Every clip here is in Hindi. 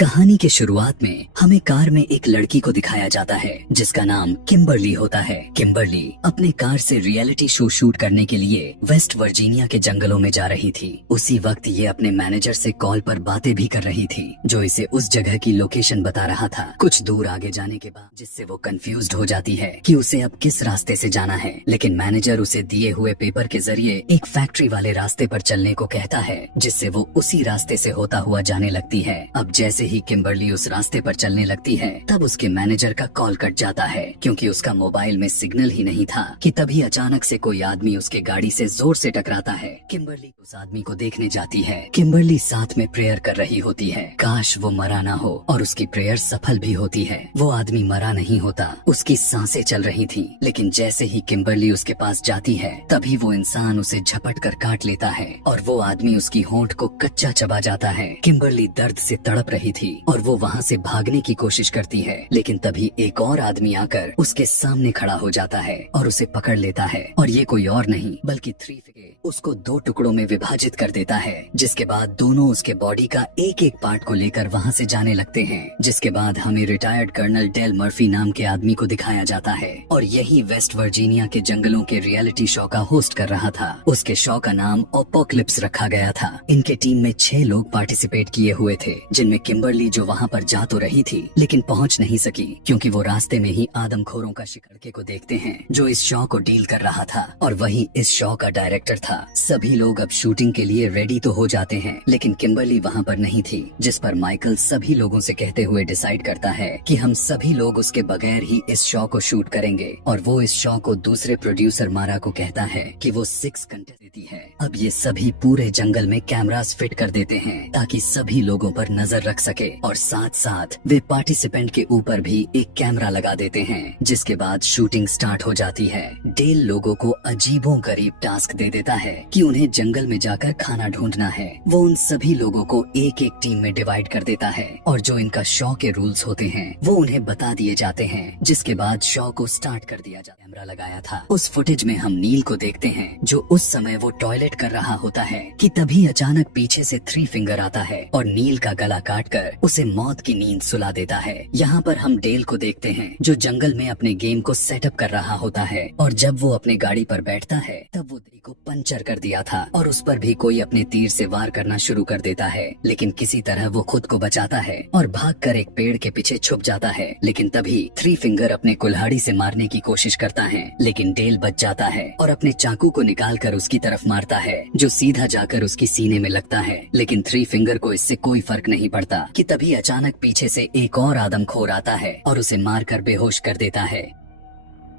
कहानी के शुरुआत में हमें कार में एक लड़की को दिखाया जाता है जिसका नाम किम्बरली होता है। किम्बरली अपने कार से रियलिटी शो शूट करने के लिए वेस्ट वर्जीनिया के जंगलों में जा रही थी। उसी वक्त ये अपने मैनेजर से कॉल पर बातें भी कर रही थी, जो इसे उस जगह की लोकेशन बता रहा था कुछ दूर आगे जाने के बाद, जिससे वो कंफ्यूज्ड हो जाती है कि उसे अब किस रास्ते से जाना है। लेकिन मैनेजर उसे दिए हुए पेपर के जरिए एक फैक्ट्री वाले रास्ते पर चलने को कहता है, जिससे वो उसी रास्ते से होता हुआ जाने लगती है। अब जैसे ही किम्बरली उस रास्ते पर चलने लगती है, तब उसके मैनेजर का कॉल कट जाता है क्योंकि उसका मोबाइल में सिग्नल ही नहीं था कि तभी अचानक से कोई आदमी उसके गाड़ी से जोर से टकराता है। किम्बरली उस आदमी को देखने जाती है। किम्बरली साथ में प्रेयर कर रही होती है, काश वो मरा ना हो, और उसकी प्रेयर सफल भी होती है। वो आदमी मरा नहीं होता, उसकी सांसें चल रही थी। लेकिन जैसे ही किम्बरली उसके पास जाती है, तभी वो इंसान उसे झपट कर काट लेता है और वो आदमी उसकी होंठ को कच्चा चबा जाता है। किम्बरली दर्द से तड़प रही थी और वो वहाँ से भागने की कोशिश करती है, लेकिन तभी एक और आदमी आकर उसके सामने खड़ा हो जाता है और उसे पकड़ लेता है। और ये कोई और नहीं बल्कि थ्री फिगर उसको दो टुकड़ों में विभाजित कर देता है, जिसके बाद दोनों उसके बॉडी का एक एक पार्ट को लेकर वहाँ से जाने लगते हैं। जिसके बाद हमें रिटायर्ड कर्नल डेल मर्फी नाम के आदमी को दिखाया जाता है और यही वेस्ट वर्जीनिया के जंगलों के रियलिटी शो का होस्ट कर रहा था। उसके शो का नाम अपोकलिप्स रखा गया था। इनके टीम में 6 लोग पार्टिसिपेट किए हुए थे, जिनमें किम्बरली जो वहाँ पर जा तो रही थी लेकिन पहुँच नहीं सकी क्योंकि वो रास्ते में ही आदमखोरों का शिकड़के को देखते हैं जो इस शो को डील कर रहा था और वही इस शो का डायरेक्टर था। सभी लोग अब शूटिंग के लिए रेडी तो हो जाते हैं, लेकिन किम्बरली वहाँ पर नहीं थी, जिस पर माइकल सभी लोगों से कहते हुए डिसाइड करता है कि हम सभी लोग उसके बगैर ही इस शो को शूट करेंगे। और वो इस शो को दूसरे प्रोड्यूसर मारा को कहता है कि वो 6 घंटे देती है। अब ये सभी पूरे जंगल में कैमरास फिट कर देते हैं ताकि सभी लोगों पर नजर रख सके, और साथ साथ वे पार्टिसिपेंट के ऊपर भी एक कैमरा लगा देते हैं। जिसके बाद शूटिंग स्टार्ट हो जाती है। डेल लोगों को अजीबों गरीब टास्क दे देता है कि उन्हें जंगल में जाकर खाना ढूंढना है। वो उन सभी लोगों को एक एक टीम में डिवाइड कर देता है और जो इनका शो के रूल्स होते हैं वो उन्हें बता दिए जाते हैं। जिसके बाद शो को स्टार्ट कर दिया जाता है। कैमरा लगाया था उस फुटेज में हम नील को देखते हैं जो उस समय वो टॉयलेट कर रहा होता है कि तभी अचानक पीछे से थ्री फिंगर आता है और नील का गला काट कर उसे मौत की नींद सुला देता है। यहाँ पर हम डेल को देखते हैं जो जंगल में अपने गेम को सेटअप कर रहा होता है, और जब वो अपने गाड़ी पर बैठता है तब वो ट्री को पंचर कर दिया था और उस पर भी कोई अपने तीर से वार करना शुरू कर देता है। लेकिन किसी तरह वो खुद को बचाता है और भागकर एक पेड़ के पीछे छुप जाता है। लेकिन तभी थ्री फिंगर अपने कुल्हाड़ी से मारने की कोशिश करता है, लेकिन डेल बच जाता है और अपने चाकू को निकालकर उसकी तरफ मारता है, जो सीधा जाकर उसकी सीने में लगता है। लेकिन थ्री फिंगर को इससे कोई फर्क नहीं पड़ता कि तभी अचानक पीछे से एक और आदमखोर आता है और उसे मारकर बेहोश कर देता है।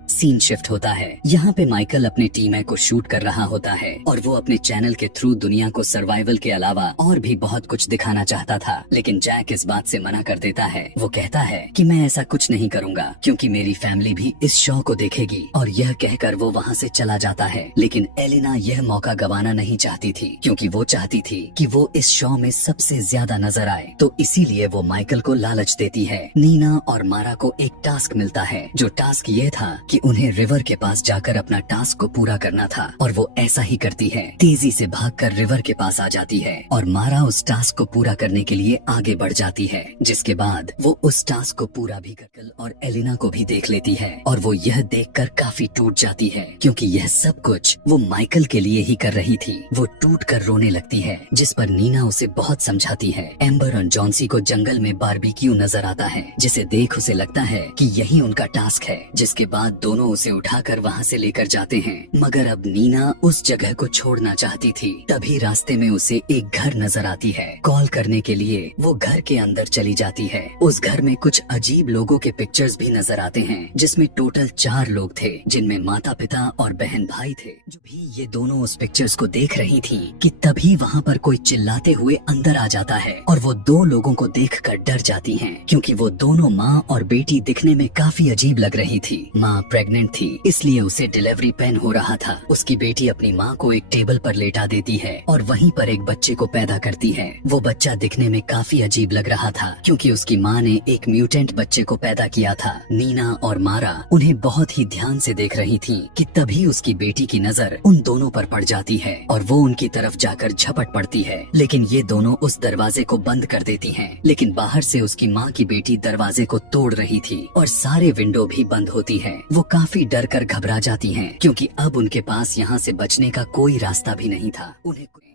सीन शिफ्ट होता है। यहाँ पे माइकल अपने टीम को शूट कर रहा होता है और वो अपने चैनल के थ्रू दुनिया को सर्वाइवल के अलावा और भी बहुत कुछ दिखाना चाहता था, लेकिन जैक इस बात से मना कर देता है। वो कहता है कि मैं ऐसा कुछ नहीं करूँगा क्योंकि मेरी फैमिली भी इस शो को देखेगी, और यह कहकर वो वहाँ से चला जाता है। लेकिन एलिना यह मौका गंवाना नहीं चाहती थी क्योंकि वो चाहती थी कि वो इस शो में सबसे ज्यादा नजर आए, तो इसीलिए वो माइकल को लालच देती है। नीना और मारा को एक टास्क मिलता है, जो टास्क ये था कि उन्हें रिवर के पास जाकर अपना टास्क को पूरा करना था, और वो ऐसा ही करती है। तेजी से भागकर रिवर के पास आ जाती है और मारा उस टास्क को पूरा करने के लिए आगे बढ़ जाती है। जिसके बाद वो उस टास्क को पूरा भी कर और एलिना को भी देख लेती है, और वो यह देखकर काफी टूट जाती है क्योंकि यह सब कुछ वो माइकल के लिए ही कर रही थी। वो टूट कर रोने लगती है, जिस पर नीना उसे बहुत समझाती है। एम्बर और जॉन्सी को जंगल में बारबेक्यू नजर आता है, जिसे देख उसे लगता है कि यही उनका टास्क है। जिसके बाद दोनों उसे उठाकर वहाँ से लेकर जाते हैं, मगर अब नीना उस जगह को छोड़ना चाहती थी। तभी रास्ते में उसे एक घर नजर आती है। कॉल करने के लिए वो घर के अंदर चली जाती है। उस घर में कुछ अजीब लोगों के पिक्चर्स भी नजर आते हैं, जिसमें टोटल 4 लोग थे, जिनमें माता पिता और बहन भाई थे। जो भी ये दोनों उस पिक्चर्स को देख रही थी कि तभी वहाँ पर कोई चिल्लाते हुए अंदर आ जाता है और वो 2 लोगों को देखकर डर जाती हैं, क्योंकि वो दोनों माँ और बेटी दिखने में काफी अजीब लग रही थी। माँ प्रेग्नेंट थी, इसलिए उसे डिलीवरी पेन हो रहा था। उसकी बेटी अपनी माँ को एक टेबल पर लेटा देती है और वहीं पर एक बच्चे को पैदा करती है। वो बच्चा दिखने में काफी अजीब लग रहा था क्योंकि उसकी माँ ने एक म्यूटेंट बच्चे को पैदा किया था। नीना और मारा उन्हें बहुत ही ध्यान से देख रही थी कि तभी उसकी बेटी की नजर उन दोनों पर पड़ जाती है और वो उनकी तरफ जाकर झपट पड़ती है, लेकिन ये दोनों उस दरवाजे को बंद कर देती हैं। लेकिन बाहर से उसकी माँ की बेटी दरवाजे को तोड़ रही थी और सारे विंडो भी बंद होती है। वो काफी डर कर घबरा जाती हैं क्योंकि अब उनके पास यहाँ से बचने का कोई रास्ता भी नहीं था।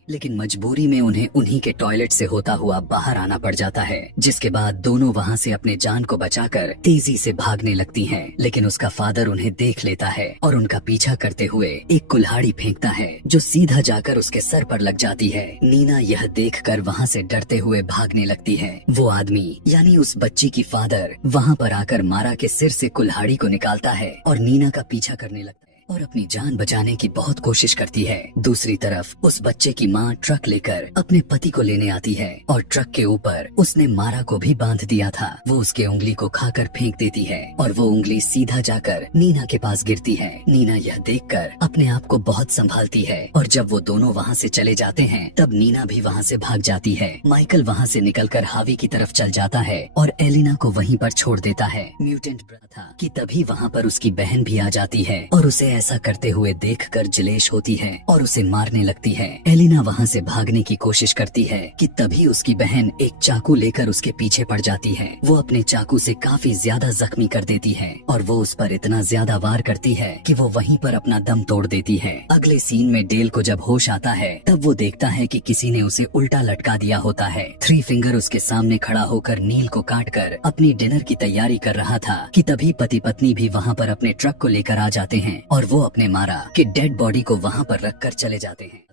लेकिन मजबूरी में उन्हें उन्हीं के टॉयलेट से होता हुआ बाहर आना पड़ जाता है, जिसके बाद दोनों वहाँ से अपने जान को बचाकर तेजी से भागने लगती हैं। लेकिन उसका फादर उन्हें देख लेता है और उनका पीछा करते हुए एक कुल्हाड़ी फेंकता है जो सीधा जाकर उसके सर पर लग जाती है। नीना यह देखकर वहाँ से डरते हुए भागने लगती है। वो आदमी यानी उस बच्ची की फादर वहाँ पर आकर मारा के सिर से कुल्हाड़ी को निकालता है और नीना का पीछा करने लगता है और अपनी जान बचाने की बहुत कोशिश करती है। दूसरी तरफ उस बच्चे की माँ ट्रक लेकर अपने पति को लेने आती है और ट्रक के ऊपर उसने मारा को भी बांध दिया था। वो उसके उंगली को खाकर फेंक देती है और वो उंगली सीधा जाकर नीना के पास गिरती है। नीना यह देखकर अपने आप को बहुत संभालती है और जब वो दोनों वहाँ से चले जाते हैं तब नीना भी वहाँ से भाग जाती है। माइकल वहाँ से निकलकर हावी की तरफ चल जाता है और एलिना को वहीं पर छोड़ देता है। म्यूटेंट था कि तभी वहाँ पर उसकी बहन भी आ जाती है और उसे ऐसा करते हुए देखकर जलेश होती है और उसे मारने लगती है। एलिना वहाँ से भागने की कोशिश करती है कि तभी उसकी बहन एक चाकू लेकर उसके पीछे पड़ जाती है। वो अपने चाकू से काफी ज्यादा जख्मी कर देती है और वो उस पर इतना ज्यादा वार करती है कि वो वहीं पर अपना दम तोड़ देती है। अगले सीन में डेल को जब होश आता है तब वो देखता है कि किसी ने उसे उल्टा लटका दिया होता है। थ्री फिंगर उसके सामने खड़ा होकर नील को काट कर अपनी डिनर की तैयारी कर रहा था कि तभी पति पत्नी भी वहाँ पर अपने ट्रक को लेकर आ जाते हैं और वो अपने मारा कि डेड बॉडी को वहाँ पर रखकर चले जाते हैं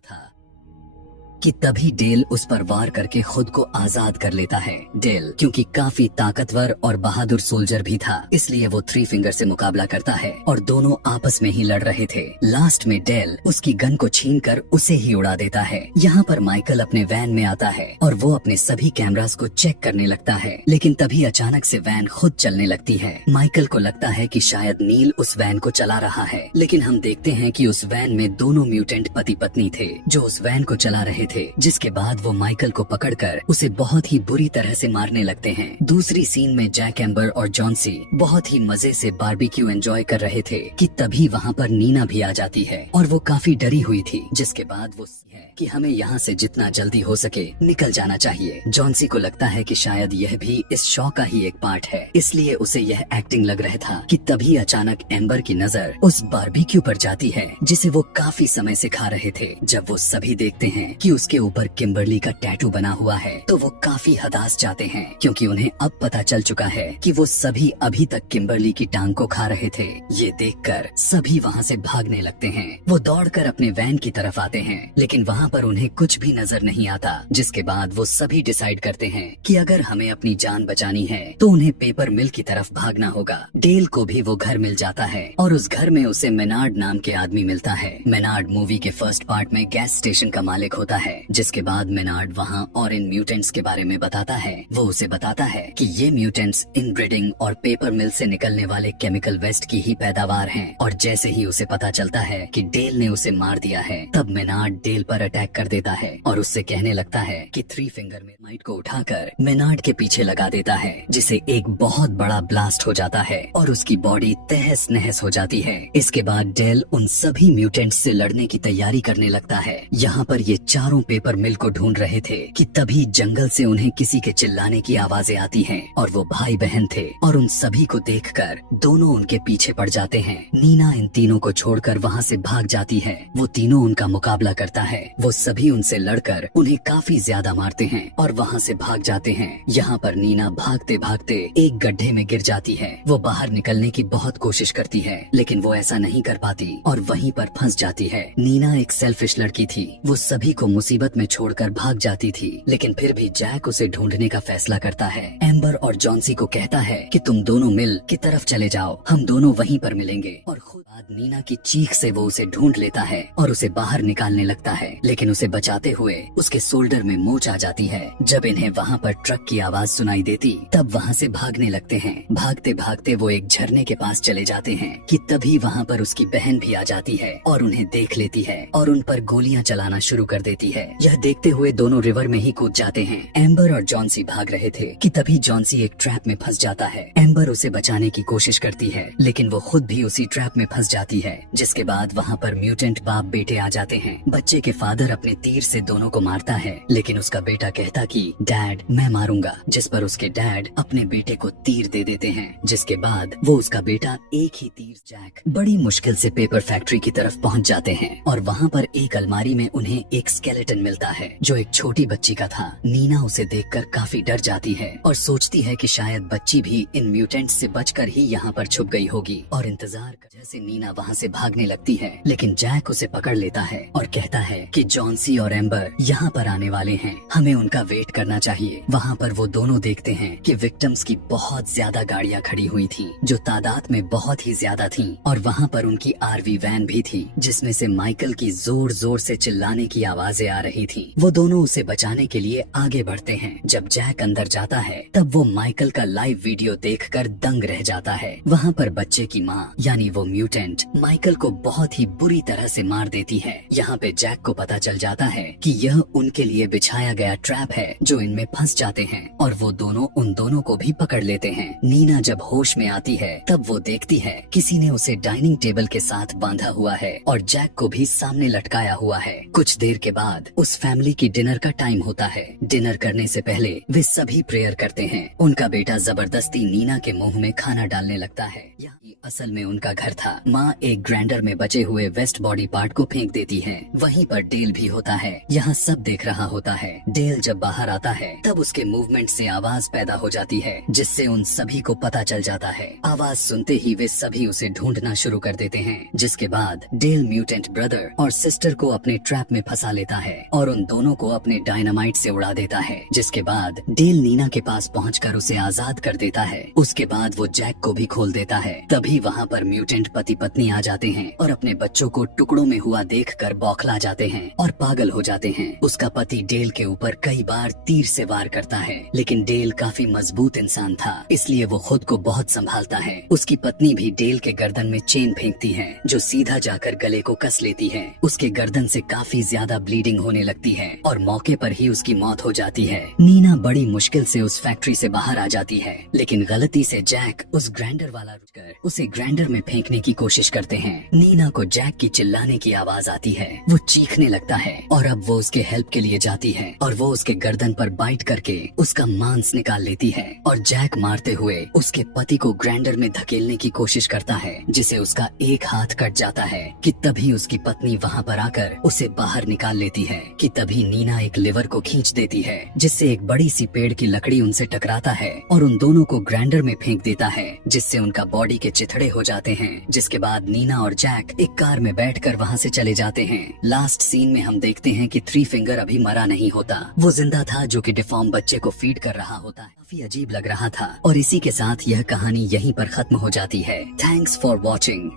कि तभी डेल उस पर वार करके खुद को आजाद कर लेता है। डेल क्योंकि काफी ताकतवर और बहादुर सोल्जर भी था, इसलिए वो थ्री फिंगर से मुकाबला करता है और दोनों आपस में ही लड़ रहे थे। लास्ट में डेल उसकी गन को छीनकर उसे ही उड़ा देता है। यहाँ पर माइकल अपने वैन में आता है और वो अपने सभी कैमरास को चेक करने लगता है, लेकिन तभी अचानक से वैन खुद चलने लगती है। माइकल को लगता है कि शायद नील उस वैन को चला रहा है, लेकिन हम देखते हैं कि उस वैन में दोनों म्यूटेंट पति पत्नी थे जो उस वैन को चला रहे थे। जिसके बाद वो माइकल को पकड़कर उसे बहुत ही बुरी तरह से मारने लगते हैं। दूसरी सीन में जैक एम्बर और जॉन्सी बहुत ही मजे से बारबेक्यू एंजॉय कर रहे थे कि तभी वहाँ पर नीना भी आ जाती है और वो काफी डरी हुई थी। जिसके बाद वो है कि हमें यहाँ से जितना जल्दी हो सके निकल जाना चाहिए। जॉन्सी को लगता है कि शायद यह भी इस शो का ही एक पार्ट है, इसलिए उसे यह एक्टिंग लग रहा था कि तभी अचानक एम्बर की नजर उस बारबेक्यू पर जाती है जिसे वो काफी समय से खा रहे थे। जब वो सभी देखते हैं कि उसके ऊपर किम्बरली का टैटू बना हुआ है तो वो काफी हताश जाते हैं क्योंकि उन्हें अब पता चल चुका है कि वो सभी अभी तक किम्बरली की टांग को खा रहे थे। ये देखकर सभी वहाँ से भागने लगते हैं। वो दौड़कर अपने वैन की तरफ आते हैं, लेकिन वहाँ पर उन्हें कुछ भी नजर नहीं आता। जिसके बाद वो सभी डिसाइड करते हैं कि अगर हमें अपनी जान बचानी है तो उन्हें पेपर मिल की तरफ भागना होगा। डेल को भी वो घर मिल जाता है और उस घर में उसे मेनार्ड नाम के आदमी मिलता है। मेनार्ड मूवी के फर्स्ट पार्ट में गैस स्टेशन का मालिक होता है। जिसके बाद मेनार्ड वहाँ और इन म्यूटेंट्स के बारे में बताता है। वो उसे बताता है कि ये म्यूटेंट्स इनब्रीडिंग और पेपर मिल से निकलने वाले केमिकल वेस्ट की ही पैदावार हैं। और जैसे ही उसे पता चलता है कि डेल ने उसे मार दिया है तब मेनार्ड डेल पर अटैक कर देता है और उससे कहने लगता है कि थ्री फिंगर में माइट को उठाकर मेनार्ड के पीछे लगा देता है, जिसे एक बहुत बड़ा ब्लास्ट हो जाता है और उसकी बॉडी तहस नहस हो जाती है। इसके बाद डेल उन सभी म्यूटेंट्स से लड़ने की तैयारी करने लगता है। यहाँ पर ये चारों पेपर मिल को ढूंढ रहे थे कि तभी जंगल से उन्हें किसी के चिल्लाने की आवाजें आती हैं और वो भाई बहन थे और उन सभी को देखकर दोनों उनके पीछे पड़ जाते हैं। नीना इन तीनों को छोड़कर वहाँ से भाग जाती है। वो तीनों उनका मुकाबला करता है। वो सभी उनसे लड़कर उन्हें काफी ज्यादा मारते हैं और वहाँ से भाग जाते हैं। यहाँ पर नीना भागते भागते एक गड्ढे में गिर जाती है। वो बाहर निकलने की बहुत कोशिश करती है, लेकिन वो ऐसा नहीं कर पाती और वहीं पर फंस जाती है। नीना एक सेल्फिश लड़की थी। वो सभी को मुसीबत में छोड़कर भाग जाती थी, लेकिन फिर भी जैक उसे ढूंढने का फैसला करता है। एम्बर और जॉन्सी को कहता है कि तुम दोनों मिल की तरफ चले जाओ, हम दोनों वहीं पर मिलेंगे। और खुद नीना की चीख से वो उसे ढूंढ लेता है और उसे बाहर निकालने लगता है। लेकिन उसे बचाते हुए उसके शोल्डर में मोच आ जाती है। जब इन्हें वहाँ पर ट्रक की आवाज सुनाई देती तब वहाँ से भागने लगते हैं। भागते भागते वो एक झरने के पास चले जाते हैं कि तभी वहाँ पर उसकी बहन भी आ जाती है और उन्हें देख लेती है और उन पर गोलियां चलाना शुरू कर देती है। यह देखते हुए दोनों रिवर में ही कूद जाते हैं। एम्बर और जॉन्सी भाग रहे थे कि तभी जॉन्सी एक ट्रैप में फंस जाता है। एम्बर उसे बचाने की कोशिश करती है लेकिन वो खुद भी उसी ट्रैप में फंस जाती है। जिसके बाद वहाँ पर म्यूटेंट बाप बेटे आ जाते हैं। बच्चे के फादर अपने तीर से दोनों को मारता है लेकिन उसका बेटा कहता कि डैड मैं मारूंगा, जिस पर उसके डैड अपने बेटे को तीर दे देते हैं। जिसके बाद वो उसका बेटा एक ही तीर जैक बड़ी मुश्किल से पेपर फैक्ट्री की तरफ पहुंच जाते हैं और वहाँ पर एक अलमारी में उन्हें एक स्केलेटन मिलता है जो एक छोटी बच्ची का था। नीना उसे देखकर काफी डर जाती है और सोचती है कि शायद बच्ची भी इन म्यूटेंट्स से बचकर ही यहाँ पर छुप गई होगी और इंतजार कर जैसे नीना वहाँ से भागने लगती है लेकिन जैक उसे पकड़ लेता है और कहता है कि जॉन्सी और एम्बर यहाँ पर आने वाले हैं, हमें उनका वेट करना चाहिए। वहाँ पर वो दोनों देखते हैं कि विक्टिम्स की बहुत ज्यादा गाड़ियाँ खड़ी हुई थी जो तादाद में बहुत ही ज्यादा थी और वहाँ पर उनकी आरवी वैन भी थी जिसमें से माइकल की जोर जोर से चिल्लाने की आवाजें आ रही थी। वो दोनों उसे बचाने के लिए आगे बढ़ते हैं। जब जैक अंदर जाता है तब वो माइकल का लाइव वीडियो देखकर दंग रह जाता है। वहाँ पर बच्चे की माँ यानी वो म्यूटेंट माइकल को बहुत ही बुरी तरह से मार देती है। यहाँ पे जैक को पता चल जाता है कि यह उनके लिए बिछाया गया ट्रैप है जो इनमें फंस जाते हैं और वो दोनों उन दोनों को भी पकड़ लेते हैं। नीना जब होश में आती है तब वो देखती है किसी ने उसे डाइनिंग टेबल के साथ बांधा हुआ है और जैक को भी सामने लटकाया हुआ है। कुछ देर के बाद उस फैमिली की डिनर का टाइम होता है। डिनर करने से पहले वे सभी प्रेयर करते हैं। उनका बेटा जबरदस्ती नीना के मुंह में खाना डालने लगता है। यह असल में उनका घर था। माँ एक ग्राइंडर में बचे हुए वेस्ट बॉडी पार्ट को फेंक देती है। वहीं पर डेल भी होता है। यहाँ सब देख रहा होता है। डेल जब बाहर आता है तब उसके मूवमेंट से आवाज पैदा हो जाती है जिससे उन सभी को पता चल जाता है। आवाज सुनते ही वे सभी उसे ढूंढना शुरू कर देते हैं। जिसके बाद डेल म्यूटेंट ब्रदर और सिस्टर को अपने ट्रैप में फंसा लेता है और उन दोनों को अपने डायनामाइट से उड़ा देता है। जिसके बाद डेल नीना के पास पहुंचकर उसे आजाद कर देता है। उसके बाद वो जैक को भी खोल देता है। तभी वहाँ पर म्यूटेंट पति पत्नी आ जाते हैं और अपने बच्चों को टुकड़ों में हुआ देखकर बौखला जाते हैं और पागल हो जाते हैं। उसका पति डेल के ऊपर कई बार तीर से वार करता है लेकिन डेल काफी मजबूत इंसान था इसलिए वो खुद को बहुत संभालता है। उसकी पत्नी भी डेल के गर्दन में चेन फेंकती है जो सीधा जाकर गले को कस लेती है। उसके गर्दन से काफी ज्यादा ब्लीडिंग होने लगती है और मौके पर ही उसकी मौत हो जाती है। नीना बड़ी मुश्किल से उस फैक्ट्री से बाहर आ जाती है लेकिन गलती से जैक उस ग्राइंडर वाला रुककर उसे ग्राइंडर में फेंकने की कोशिश करते हैं। नीना को जैक की चिल्लाने की आवाज आती है। वो चीखने लगता है और अब वो उसके हेल्प के लिए जाती है और वो उसके गर्दन पर बाइट करके उसका मांस निकाल लेती है और जैक मारते हुए उसके पति को ग्राइंडर में धकेलने की कोशिश करता है जिसे उसका एक हाथ कट जाता है कि तभी उसकी पत्नी वहाँ पर आकर उसे बाहर निकाल लेती है कि तभी नीना एक लिवर को खींच देती है जिससे एक बड़ी सी पेड़ की लकड़ी उनसे टकराता है और उन दोनों को ग्राइंडर में फेंक देता है जिससे उनका बॉडी के चिथड़े हो जाते हैं। जिसके बाद नीना और जैक एक कार में बैठकर वहाँ से चले जाते हैं। लास्ट सीन में हम देखते हैं कि थ्री फिंगर अभी मरा नहीं होता, वो जिंदा था जो कि डिफॉर्म बच्चे को फीड कर रहा होता है। काफी अजीब लग रहा था और इसी के साथ यह कहानी यहीं पर खत्म हो जाती है। Thanks for watching.